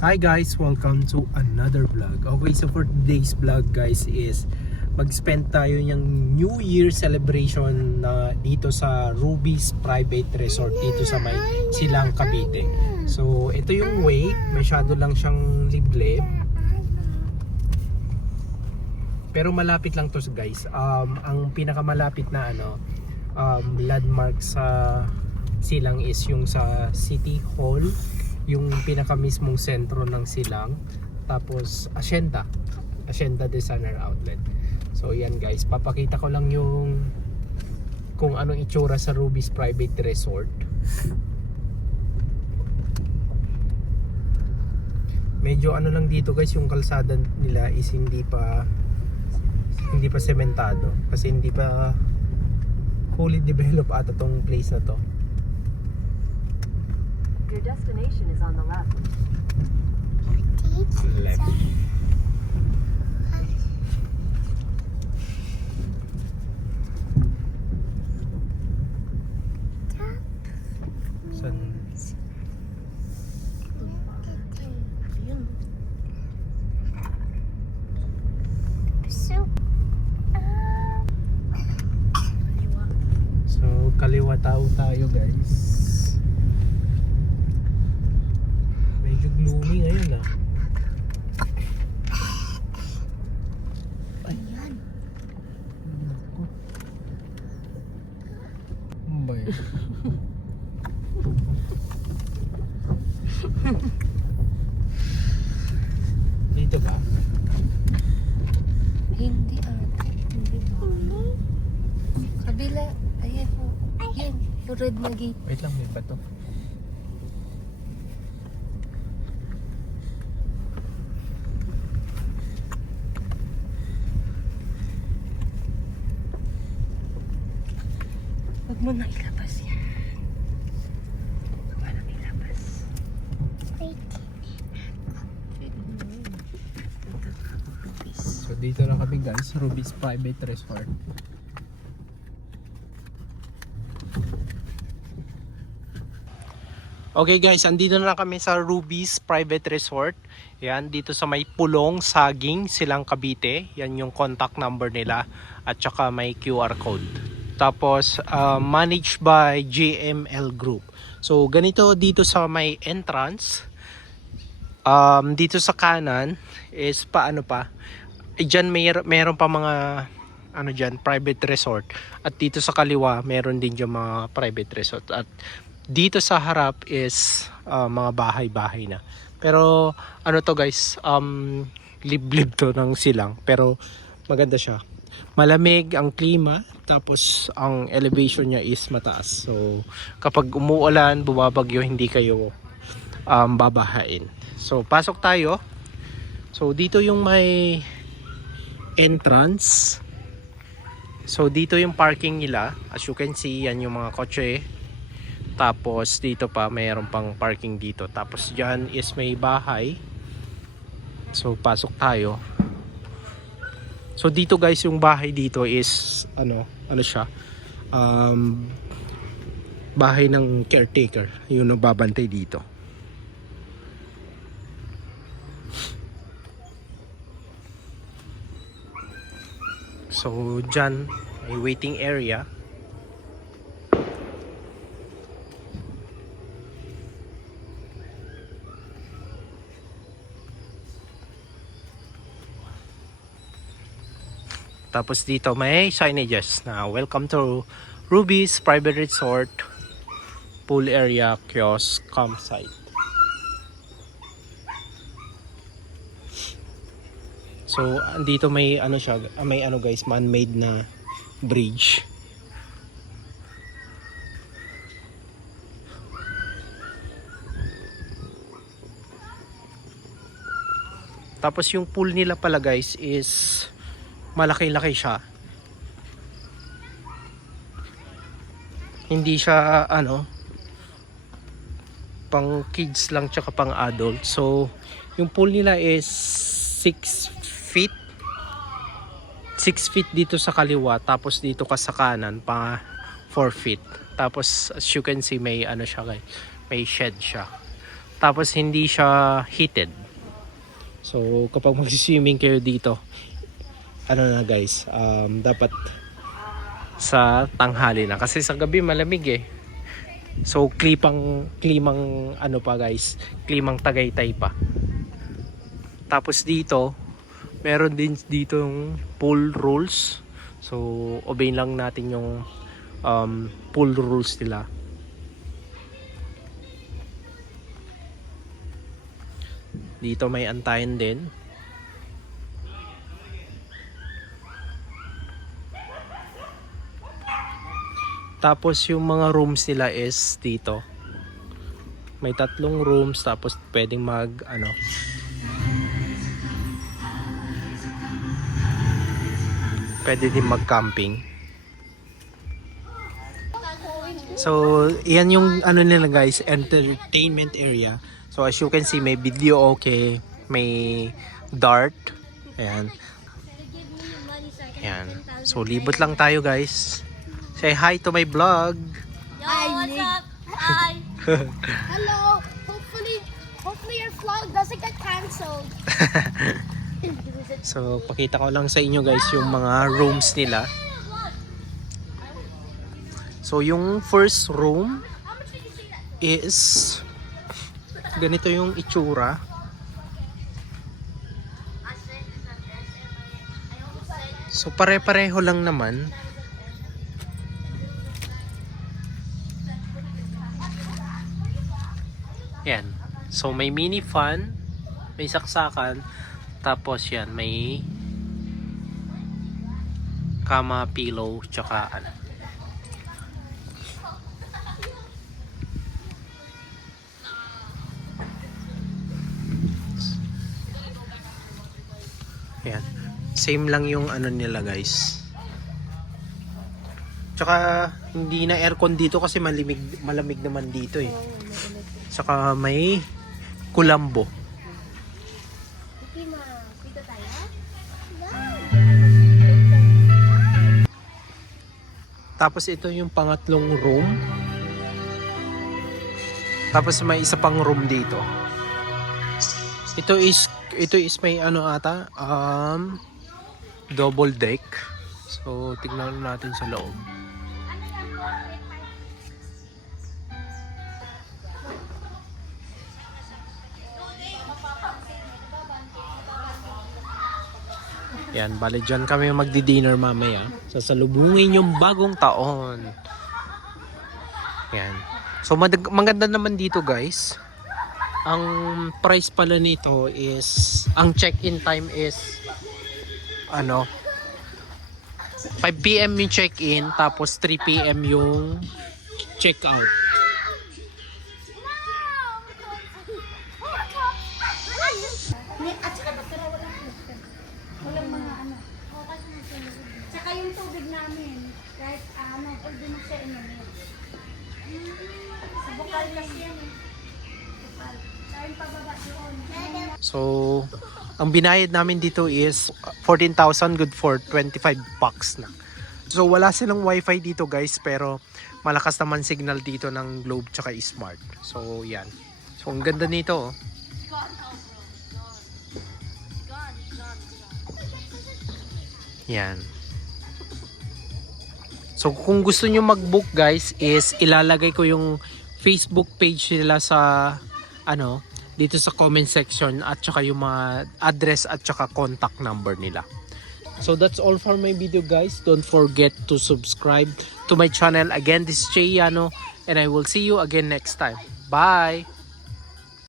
Hi guys, welcome to another vlog. Okay, so for today's vlog guys is mag-spend tayo ng New Year celebration na dito sa Ruby's Private Resort dito sa may Silang Cavite. So ito yung way, masyado lang siyang liblib. Pero malapit lang to guys. Ang pinakamalapit na landmark sa Silang is yung sa City Hall, yung pinaka mismong sentro ng Silang, tapos Hacienda Designer Outlet. So yan guys, papakita ko lang yung kung anong itsura sa Ruby's Private Resort. Medyo lang dito guys, yung kalsada nila is hindi pa sementado kasi hindi pa fully developed ata tong place na to. Your destination is on the left. Left. San? So, kaliwa tayo guys. Medyo gloomy ngayon Ayan. Naku. Mbay. Dito ba? Hindi Hindi ba? Kabila. Ayan po. Ayan. Yung red na gate. Wait lang, may bato. Huwag mo na ilabas yan. Huwag mo ilabas. So dito na kami guys, Ruby's Private Resort. Okay guys, andito na kami sa Ruby's Private Resort. Yan, dito sa may Pulong, Saging, Silang Cavite. Yan yung contact number nila at saka may QR code. Tapos managed by GML Group. So ganito dito sa may entrance. Dito sa kanan is paano pa? Diyan meron pa mga diyan, private resort. At dito sa kaliwa meron din yung mga private resort. At dito sa harap is mga bahay-bahay na. Pero to guys, liblib to ng Silang. Pero maganda siya. Malamig ang klima, tapos ang elevation niya is mataas. So kapag umuulan, bumabagyo, hindi kayo babahain. So pasok tayo. So dito yung may entrance. So dito yung parking nila. As you can see, yan yung mga kotse. Tapos dito pa mayroon pang parking dito. Tapos dyan is may bahay. So pasok tayo. So dito guys, yung bahay dito is ano siya? Bahay ng caretaker. Yung nagbabantay dito. So dyan may waiting area. Tapos dito may signages na welcome to Ruby's Private Resort, pool area, kiosk, campsite. So dito may siya, may guys, man-made na bridge. Tapos yung pool nila pala guys is malaki-laki siya. Hindi siya pang kids lang tsaka pang adult. So yung pool nila is 6 feet. 6 feet dito sa kaliwa, tapos dito ka sa kanan pa 4 feet. Tapos as you can see may siya guys, may shed siya. Tapos hindi siya heated. So kapag mag-swimming kayo dito, ano na guys, dapat sa tanghali na kasi sa gabi malamig eh. So klimang ano pa guys, klimang Tagaytay pa. Tapos dito, meron din dito yung pool rules. So obey lang natin yung pool rules nila. Dito may antayan din. Tapos yung mga rooms nila is dito. May 3 rooms tapos pwedeng pwede din mag-camping. So, yan yung ano nila guys, entertainment area. So, as you can see, may video okay, may dart. Ayan. Ayan. So, libot lang tayo guys. Say hi to my vlog. Hi, what's up? Hi. Hello. Hopefully your vlog doesn't get canceled. So, pakita ko lang sa inyo guys yung mga rooms nila. So, yung first room is ganito yung itsura. So, pare-pareho lang naman. Yan. So, may mini fan, may saksakan, tapos yan, may kama, pillow, tsaka ano. Yan. Same lang yung ano nila guys. Tsaka hindi na aircon dito kasi malamig naman dito eh. Tsaka may kulambo. Dito tayo? Tapos ito yung pangatlong room. Tapos may isa pang room dito. Ito is may ano ata, double deck. So tignan natin sa loob. Yan, bali dyan kami magdi-dinner mamaya. Sasalubungin yung bagong taon. Yan. So maganda naman dito guys. Ang price pala nito is, ang check-in time is 5 PM yung check-in, tapos 3 PM yung check-out. Walang mga ano. Tsaka yung tubig namin. Kahit order mo siya inumin. Sa bukal kasi yan eh. Bukal. Saan pababa doon. So, ang binayad namin dito is 14,000 good for 25 bucks na. So, wala silang wifi dito guys, pero malakas naman signal dito ng Globe tsaka Smart. So, yan. So, ang ganda nito oh. Yan. So kung gusto nyo mag-book guys is ilalagay ko yung Facebook page nila sa dito sa comment section at saka yung mga address at saka contact number nila. So that's all for my video guys. Don't forget to subscribe to my channel. Again, this is Jay Yano and I will see you again next time. Bye!